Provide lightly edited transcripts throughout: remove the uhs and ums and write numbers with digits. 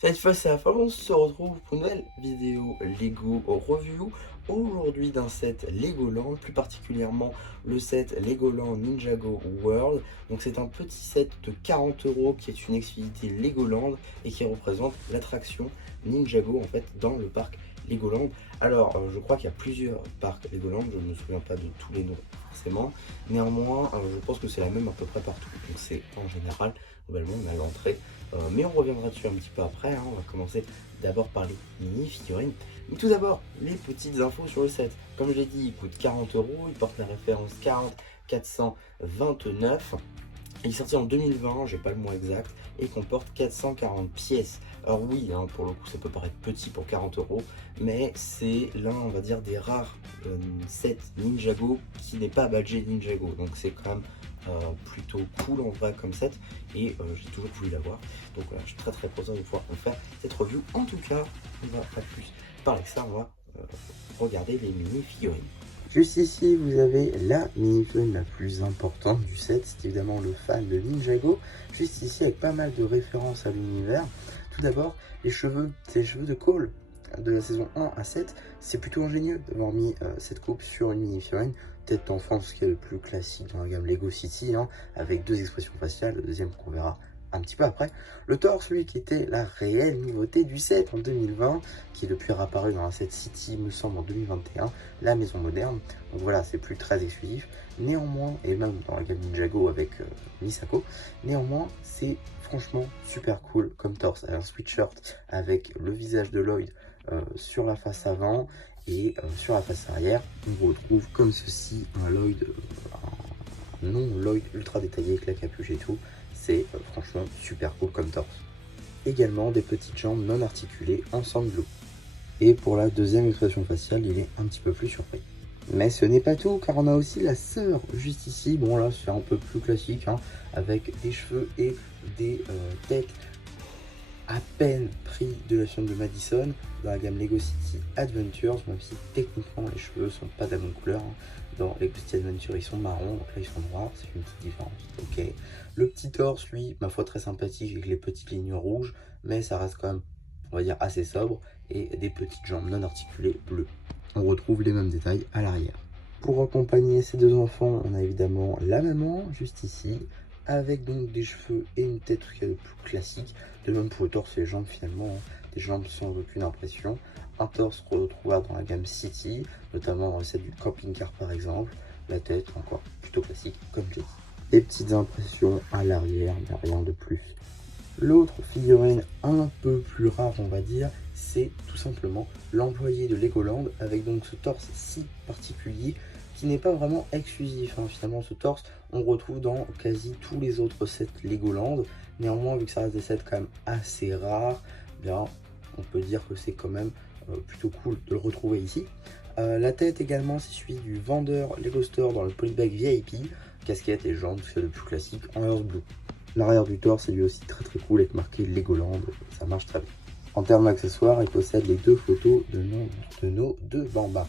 Cette fois c'est la fin, on se retrouve pour une nouvelle vidéo Lego review. Aujourd'hui d'un set Legoland, plus particulièrement le set Legoland Ninjago World. Donc c'est un petit set de 40 € qui est une exclusivité Legoland et qui représente l'attraction Ninjago en fait dans le parc Legoland. Alors je crois qu'il y a plusieurs parcs Legoland, je ne me souviens pas de tous les noms forcément. Néanmoins je pense que c'est la même à peu près partout. Donc c'est en général globalement on a l'entrée. Mais on reviendra dessus un petit peu après, hein. On va commencer d'abord par les mini-figurines. Mais tout d'abord, les petites infos sur le set. Comme je l'ai dit, il coûte 40 €, il porte la référence 40429. Il est sorti en 2020, j'ai pas le mois exact, et comporte 440 pièces. Alors oui, hein, pour le coup, ça peut paraître petit pour 40 €, mais c'est l'un, on va dire, des rares sets Ninjago qui n'est pas badgé Ninjago. Donc c'est quand même plutôt cool en vrai comme set, et j'ai toujours voulu l'avoir. Donc voilà, je suis très content de pouvoir en faire cette review. En tout cas, on va pas plus parler que ça, on va regarder les mini-figurines. Juste ici, vous avez la mini-figurine la plus importante du set, c'est évidemment le fan de Ninjago. Juste ici, avec pas mal de références à l'univers. Tout d'abord, les cheveux, c'est les cheveux de Cole de la saison 1 à 7. C'est plutôt ingénieux d'avoir mis cette coupe sur une mini-figurine. Tête d'enfant, ce qui est le plus classique dans la gamme Lego City, hein, avec deux expressions faciales, le deuxième qu'on verra un petit peu après. Le torse, lui, qui était la réelle nouveauté du set en 2020, qui est depuis réapparu dans la set City, me semble, en 2021, la maison moderne. Donc voilà, c'est plus très exclusif. Néanmoins, et même dans la gamme Ninjago avec Misako, néanmoins, c'est franchement super cool comme torse. Un sweatshirt avec le visage de Lloyd sur la face avant, et sur la face arrière, on retrouve comme ceci un Lloyd, un non Lloyd ultra détaillé avec la capuche et tout. C'est franchement super cool comme torse. Également des petites jambes non articulées en sandblue. Et pour la deuxième expression faciale, il est un petit peu plus surpris. Mais ce n'est pas tout, car on a aussi la sœur juste ici. Bon là c'est un peu plus classique, hein, avec des cheveux et des têtes à peine pris de la chaîne de Madison dans la gamme Lego City Adventures, même si techniquement les cheveux sont pas de la même couleur, hein. Dans Lego City Adventures ils sont marrons, donc là ils sont noirs, c'est une petite différence, ok. Le petit torse, lui, ma foi très sympathique avec les petites lignes rouges, mais ça reste quand même, on va dire, assez sobre, et des petites jambes non articulées bleues. On retrouve les mêmes détails à l'arrière. Pour accompagner ces deux enfants, on a évidemment la maman, juste ici, avec donc des cheveux et une tête plus classique. De même pour le torse et les jambes finalement, hein, des jambes sans aucune impression. Un torse retrouvable dans la gamme City, notamment celle du camping-car par exemple. La tête encore plutôt classique comme j'ai dit. Des petites impressions à l'arrière, mais rien de plus. L'autre figurine un peu plus rare on va dire, c'est tout simplement l'employé de Legoland, avec donc ce torse si particulier qui n'est pas vraiment exclusif, hein. Finalement ce torse on retrouve dans quasi tous les autres sets Legoland. Néanmoins, vu que ça reste des sets quand même assez rares, bien on peut dire que c'est quand même plutôt cool de le retrouver ici. La tête également, c'est celui du vendeur Lego Store dans le Polybag VIP. Casquette et jambes, c'est le plus classique en Earth Blue. L'arrière du torse est lui aussi très cool avec marqué Legoland, ça marche très bien. En termes d'accessoires, il possède les deux photos de nos deux bambins.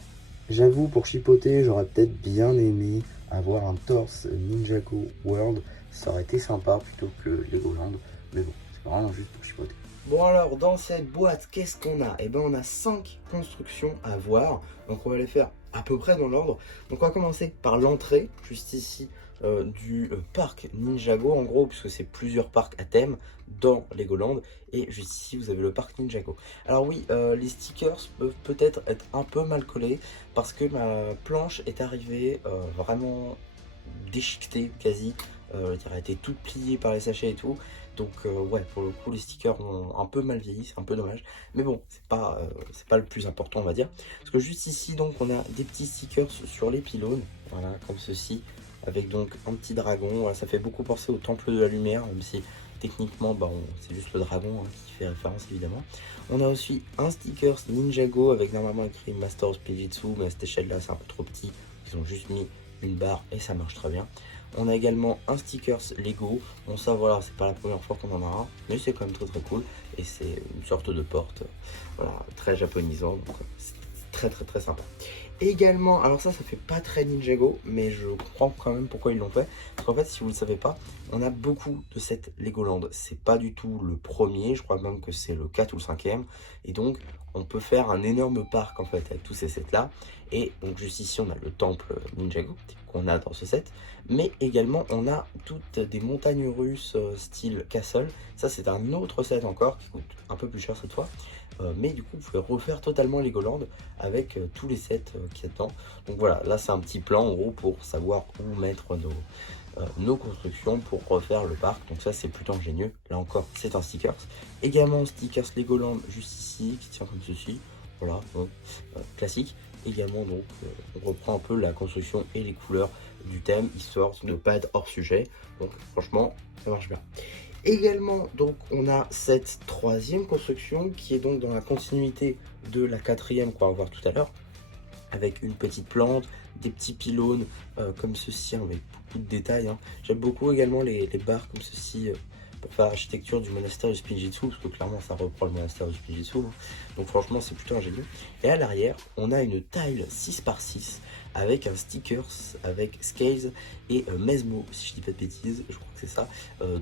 J'avoue, pour chipoter, j'aurais peut-être bien aimé avoir un torse Ninjago World, ça aurait été sympa plutôt que Legoland, mais bon, c'est vraiment juste pour chipoter. Bon alors, dans cette boîte, qu'est-ce qu'on a? Eh ben on a 5 constructions à voir, donc on va les faire à peu près dans l'ordre. Donc on va commencer par l'entrée, juste ici, du parc Ninjago, en gros, puisque c'est plusieurs parcs à thème dans Legoland, et juste ici vous avez le parc Ninjago. Alors oui, les stickers peuvent peut-être être un peu mal collés, parce que ma planche est arrivée vraiment déchiquetée quasi, elle a été toute pliée par les sachets et tout. Donc ouais, pour le coup les stickers ont un peu mal vieilli, c'est un peu dommage. Mais bon, c'est pas le plus important on va dire. Parce que juste ici donc on a des petits stickers sur les pylônes, voilà, comme ceci, avec donc un petit dragon. Voilà, ça fait beaucoup penser au temple de la lumière, même si techniquement bah, c'est juste le dragon, hein, qui fait référence évidemment. On a aussi un sticker Ninjago avec normalement écrit Master of Spijitzu, mais à cette échelle là c'est un peu trop petit. Ils ont juste mis une barre et ça marche très bien. On a également un stickers Lego. Bon ça voilà, c'est pas la première fois qu'on en a un, mais c'est quand même très cool. Et c'est une sorte de porte, voilà, très japonisant. Donc c'est très sympa. Également, alors ça fait pas très Ninjago, mais je comprends quand même pourquoi ils l'ont fait. Parce qu'en fait, si vous ne le savez pas, on a beaucoup de sets Legoland. C'est pas du tout le premier, je crois même que c'est le 4 ou le 5e. Et donc, on peut faire un énorme parc en fait avec tous ces sets-là. Et donc juste ici, on a le temple Ninjago qu'on a dans ce set. Mais également, on a toutes des montagnes russes style Castle. Ça, c'est un autre set encore qui coûte un peu plus cher cette fois. Mais du coup, vous pouvez refaire totalement Legoland avec tous les sets qu'il y a dedans. Donc voilà, là c'est un petit plan en gros pour savoir où mettre nos constructions pour refaire le parc. Donc ça c'est plutôt ingénieux. Là encore, c'est un stickers. Également stickers Legoland juste ici qui tient comme ceci. Voilà, bon, classique. Également donc on reprend un peu la construction et les couleurs du thème histoire de ne pas être hors sujet. Donc franchement, ça marche bien. Également, donc, on a cette troisième construction qui est donc dans la continuité de la quatrième qu'on va voir tout à l'heure, avec une petite plante, des petits pylônes comme ceci, avec beaucoup de détails. Hein. J'aime beaucoup également les barres comme ceci pour faire l'architecture du monastère du Spinjitzu, parce que clairement ça reprend le monastère du Spinjitzu. Hein. Donc franchement, c'est plutôt ingénieux. Et à l'arrière, on a une tile 6x6 avec un stickers avec Scales et Mesmo, si je dis pas de bêtises, je crois que c'est ça,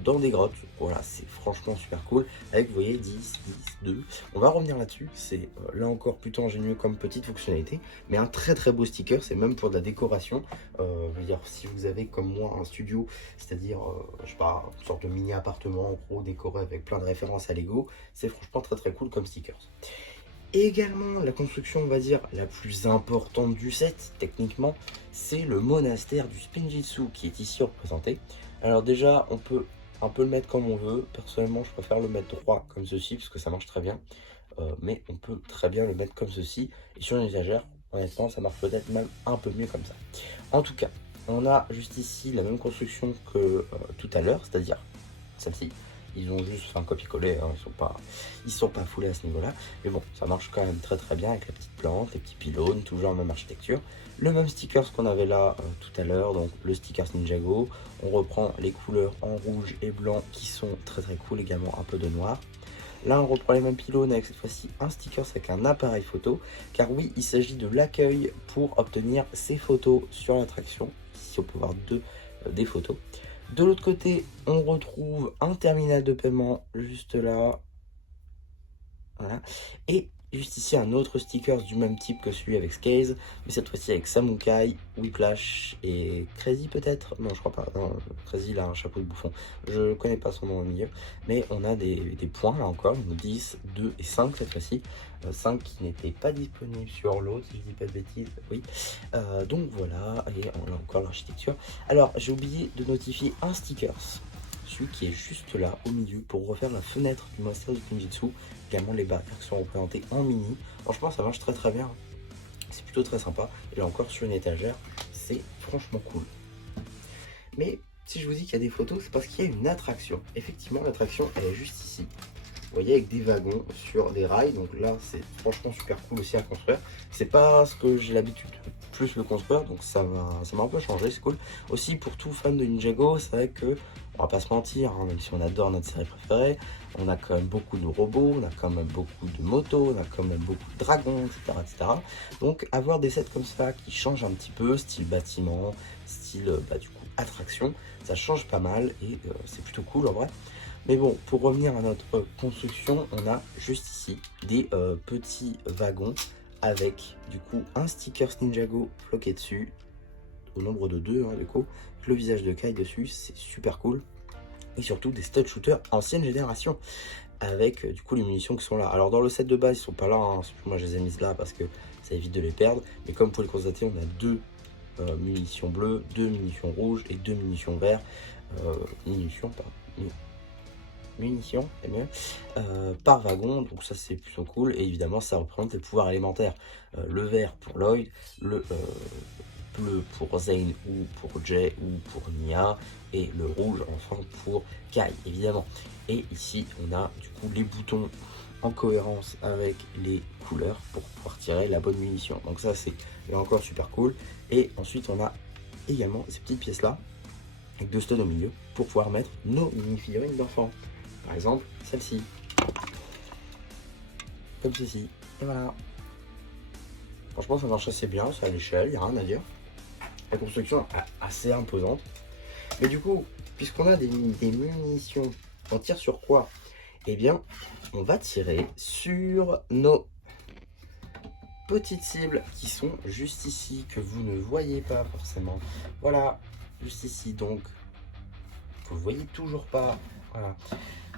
dans des grottes. Voilà, c'est franchement super cool. Avec, vous voyez, 10, 10, 2. On va revenir là-dessus. C'est là encore plutôt ingénieux comme petite fonctionnalité, mais un très beau sticker. C'est même pour de la décoration. Je veux dire, si vous avez comme moi un studio, c'est-à-dire, je sais pas, une sorte de mini appartement en gros décoré avec plein de références à Lego, c'est franchement très cool comme stickers. Et également, la construction, on va dire, la plus importante du set, techniquement, c'est le monastère du Spinjitzu qui est ici représenté. Alors déjà, on peut un peu le mettre comme on veut. Personnellement, je préfère le mettre droit comme ceci, parce que ça marche très bien. Mais on peut très bien le mettre comme ceci. Et sur une étagère, honnêtement, ça marche peut-être même un peu mieux comme ça. En tout cas, on a juste ici la même construction que tout à l'heure, c'est-à-dire celle-ci. Ils ont juste fait un copier-coller, hein, ils sont pas foulés à ce niveau-là. Mais bon, ça marche quand même très bien avec la petite plante, les petits pylônes, toujours la même architecture. Le même stickers qu'on avait là tout à l'heure, donc le stickers Ninjago. On reprend les couleurs en rouge et blanc qui sont très cool, également un peu de noir. Là, on reprend les mêmes pylônes avec cette fois-ci un sticker avec un appareil photo. Car oui, il s'agit de l'accueil pour obtenir ces photos sur l'attraction. Ici, on peut voir des photos. De l'autre côté, on retrouve un terminal de paiement juste là. Voilà. Et juste ici, un autre sticker du même type que celui avec Scales, mais cette fois-ci avec Samukai, Whiplash et Crazy peut-être. Non, je crois pas. Non, Crazy, il a un chapeau de bouffon. Je connais pas son nom au milieu. Mais on a des points là encore, 10, 2 et 5 cette fois-ci. 5 qui n'étaient pas disponibles sur l'autre, si je dis pas de bêtises. Oui. Donc voilà, et on a encore l'architecture. Alors, j'ai oublié de notifier un sticker. Celui qui est juste là au milieu pour refaire la fenêtre du monastère du Spinjitzu. Également les barrières qui sont représentées en mini. Franchement ça marche très bien. C'est plutôt très sympa. Et là encore sur une étagère, c'est franchement cool. Mais si je vous dis qu'il y a des photos, c'est parce qu'il y a une attraction. Effectivement l'attraction elle est juste ici. Vous voyez avec des wagons sur des rails. Donc là c'est franchement super cool aussi à construire. C'est pas ce que j'ai l'habitude de plus le construire. Donc ça m'a un peu changé, c'est cool. Aussi pour tout fan de Ninjago, c'est vrai que on va pas se mentir, hein, même si on adore notre série préférée, on a quand même beaucoup de robots, on a quand même beaucoup de motos, on a quand même beaucoup de dragons, etc. Donc avoir des sets comme ça qui changent un petit peu, style bâtiment, style du coup attraction, ça change pas mal et c'est plutôt cool en vrai. Mais bon, pour revenir à notre construction, on a juste ici des petits wagons avec du coup un sticker Ninjago floqué dessus, au nombre de 2 hein, du coup, le visage de Kai dessus, c'est super cool. Et surtout des stud shooters ancienne génération, avec du coup les munitions qui sont là. Alors dans le set de base, ils sont pas là, hein. Moi je les ai mises là parce que ça évite de les perdre. Mais comme vous pouvez le constater, on a 2 munitions bleues, 2 munitions rouges et 2 munitions vertes. Munitions, c'est mieux, par wagon, donc ça c'est plutôt cool. Et évidemment ça représente les pouvoirs élémentaires. Le vert pour Lloyd, le bleu pour Zane ou pour Jay ou pour Nia, et le rouge enfin pour Kai évidemment. Et ici on a du coup les boutons en cohérence avec les couleurs pour pouvoir tirer la bonne munition. Donc ça c'est encore super cool. Et ensuite on a également ces petites pièces là avec 2 studs au milieu pour pouvoir mettre nos mini figurines d'enfants. Par exemple celle-ci, comme ceci, et voilà. Franchement, ça marche assez bien, c'est à l'échelle, il n'y a rien à dire. La construction est assez imposante. Mais du coup, puisqu'on a des munitions, on tire sur quoi? Eh bien, on va tirer sur nos petites cibles qui sont juste ici, que vous ne voyez pas forcément. Voilà, juste ici, donc vous ne voyez toujours pas. Voilà.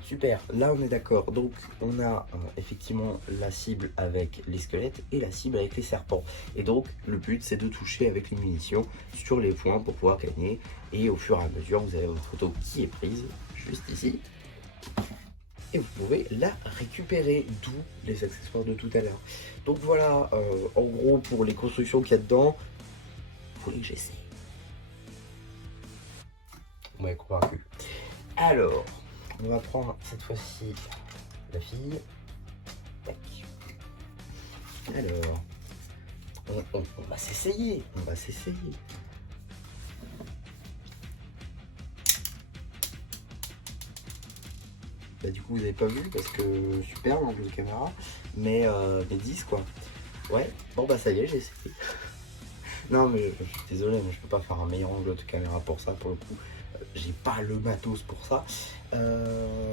Super, là on est d'accord. Donc on a effectivement la cible avec les squelettes et la cible avec les serpents. Et donc le but c'est de toucher avec les munitions sur les points pour pouvoir gagner. Et au fur et à mesure vous avez votre photo qui est prise juste ici. Et vous pouvez la récupérer, d'où les accessoires de tout à l'heure. Donc voilà, en gros pour les constructions qu'il y a dedans, vous voulez que j'essaie. Vous m'avez convaincu. Alors, on va prendre cette fois-ci la fille. Tac. Alors, on va s'essayer, on va s'essayer. Bah, du coup, vous n'avez pas vu parce que super l'angle de caméra, mais 10 quoi. Ouais, bon bah ça y est, j'ai essayé. Non, mais je suis désolé, mais je peux pas faire un meilleur angle de caméra pour ça, pour le coup. J'ai pas le matos pour ça.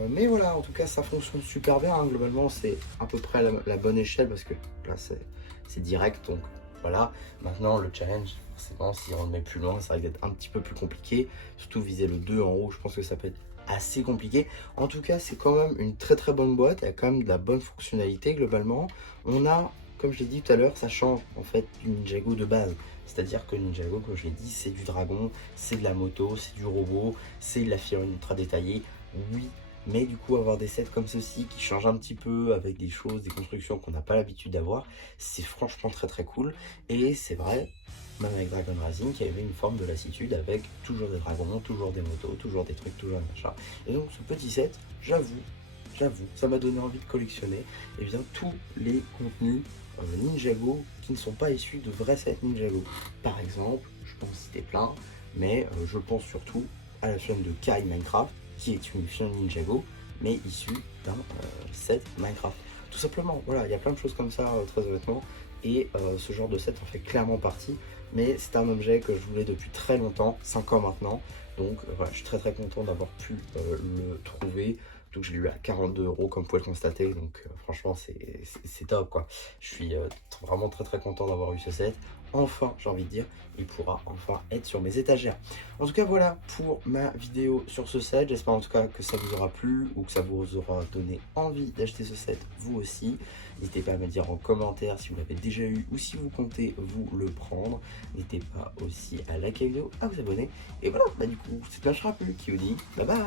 Mais voilà, en tout cas, ça fonctionne super bien. Hein. Globalement, c'est à peu près la bonne échelle parce que là, c'est direct. Donc voilà. Maintenant, le challenge, forcément, si on le met plus loin, ça risque d'être un petit peu plus compliqué. Surtout viser le 2 en haut, je pense que ça peut être assez compliqué. En tout cas, c'est quand même une très bonne boîte. Il y a quand même de la bonne fonctionnalité globalement. On a, comme je l'ai dit tout à l'heure, ça change en fait du Ninjago de base. C'est-à-dire que Ninjago, comme je l'ai dit, c'est du dragon, c'est de la moto, c'est du robot, c'est de la figurine ultra détaillée, oui. Mais du coup, avoir des sets comme ceci qui changent un petit peu avec des choses, des constructions qu'on n'a pas l'habitude d'avoir, c'est franchement très cool. Et c'est vrai, même avec Dragon Racing, qu'il y avait une forme de lassitude avec toujours des dragons, toujours des motos, toujours des trucs, toujours des machins. Et donc ce petit set, j'avoue, ça m'a donné envie de collectionner et bien tous les contenus Ninjago qui ne sont pas issus de vrais sets Ninjago. Par exemple, je peux en citer plein, mais je pense surtout à la chaîne de Kai Minecraft, qui est une chaîne Ninjago, mais issue d'un set Minecraft. Tout simplement, voilà, il y a plein de choses comme ça, très honnêtement, et ce genre de set en fait clairement partie, mais c'est un objet que je voulais depuis très longtemps, 5 ans maintenant, donc voilà, je suis très content d'avoir pu le trouver. Donc je l'ai eu à 42 € comme vous pouvez le constater, donc franchement c'est top quoi. Je suis vraiment très content d'avoir eu ce set. Enfin, j'ai envie de dire, il pourra enfin être sur mes étagères. En tout cas voilà pour ma vidéo sur ce set. J'espère en tout cas que ça vous aura plu ou que ça vous aura donné envie d'acheter ce set vous aussi. N'hésitez pas à me dire en commentaire si vous l'avez déjà eu ou si vous comptez vous le prendre. N'hésitez pas aussi à liker la vidéo, à vous abonner. Et voilà, bah du coup, c'est Clash Rappu qui vous dit bye bye.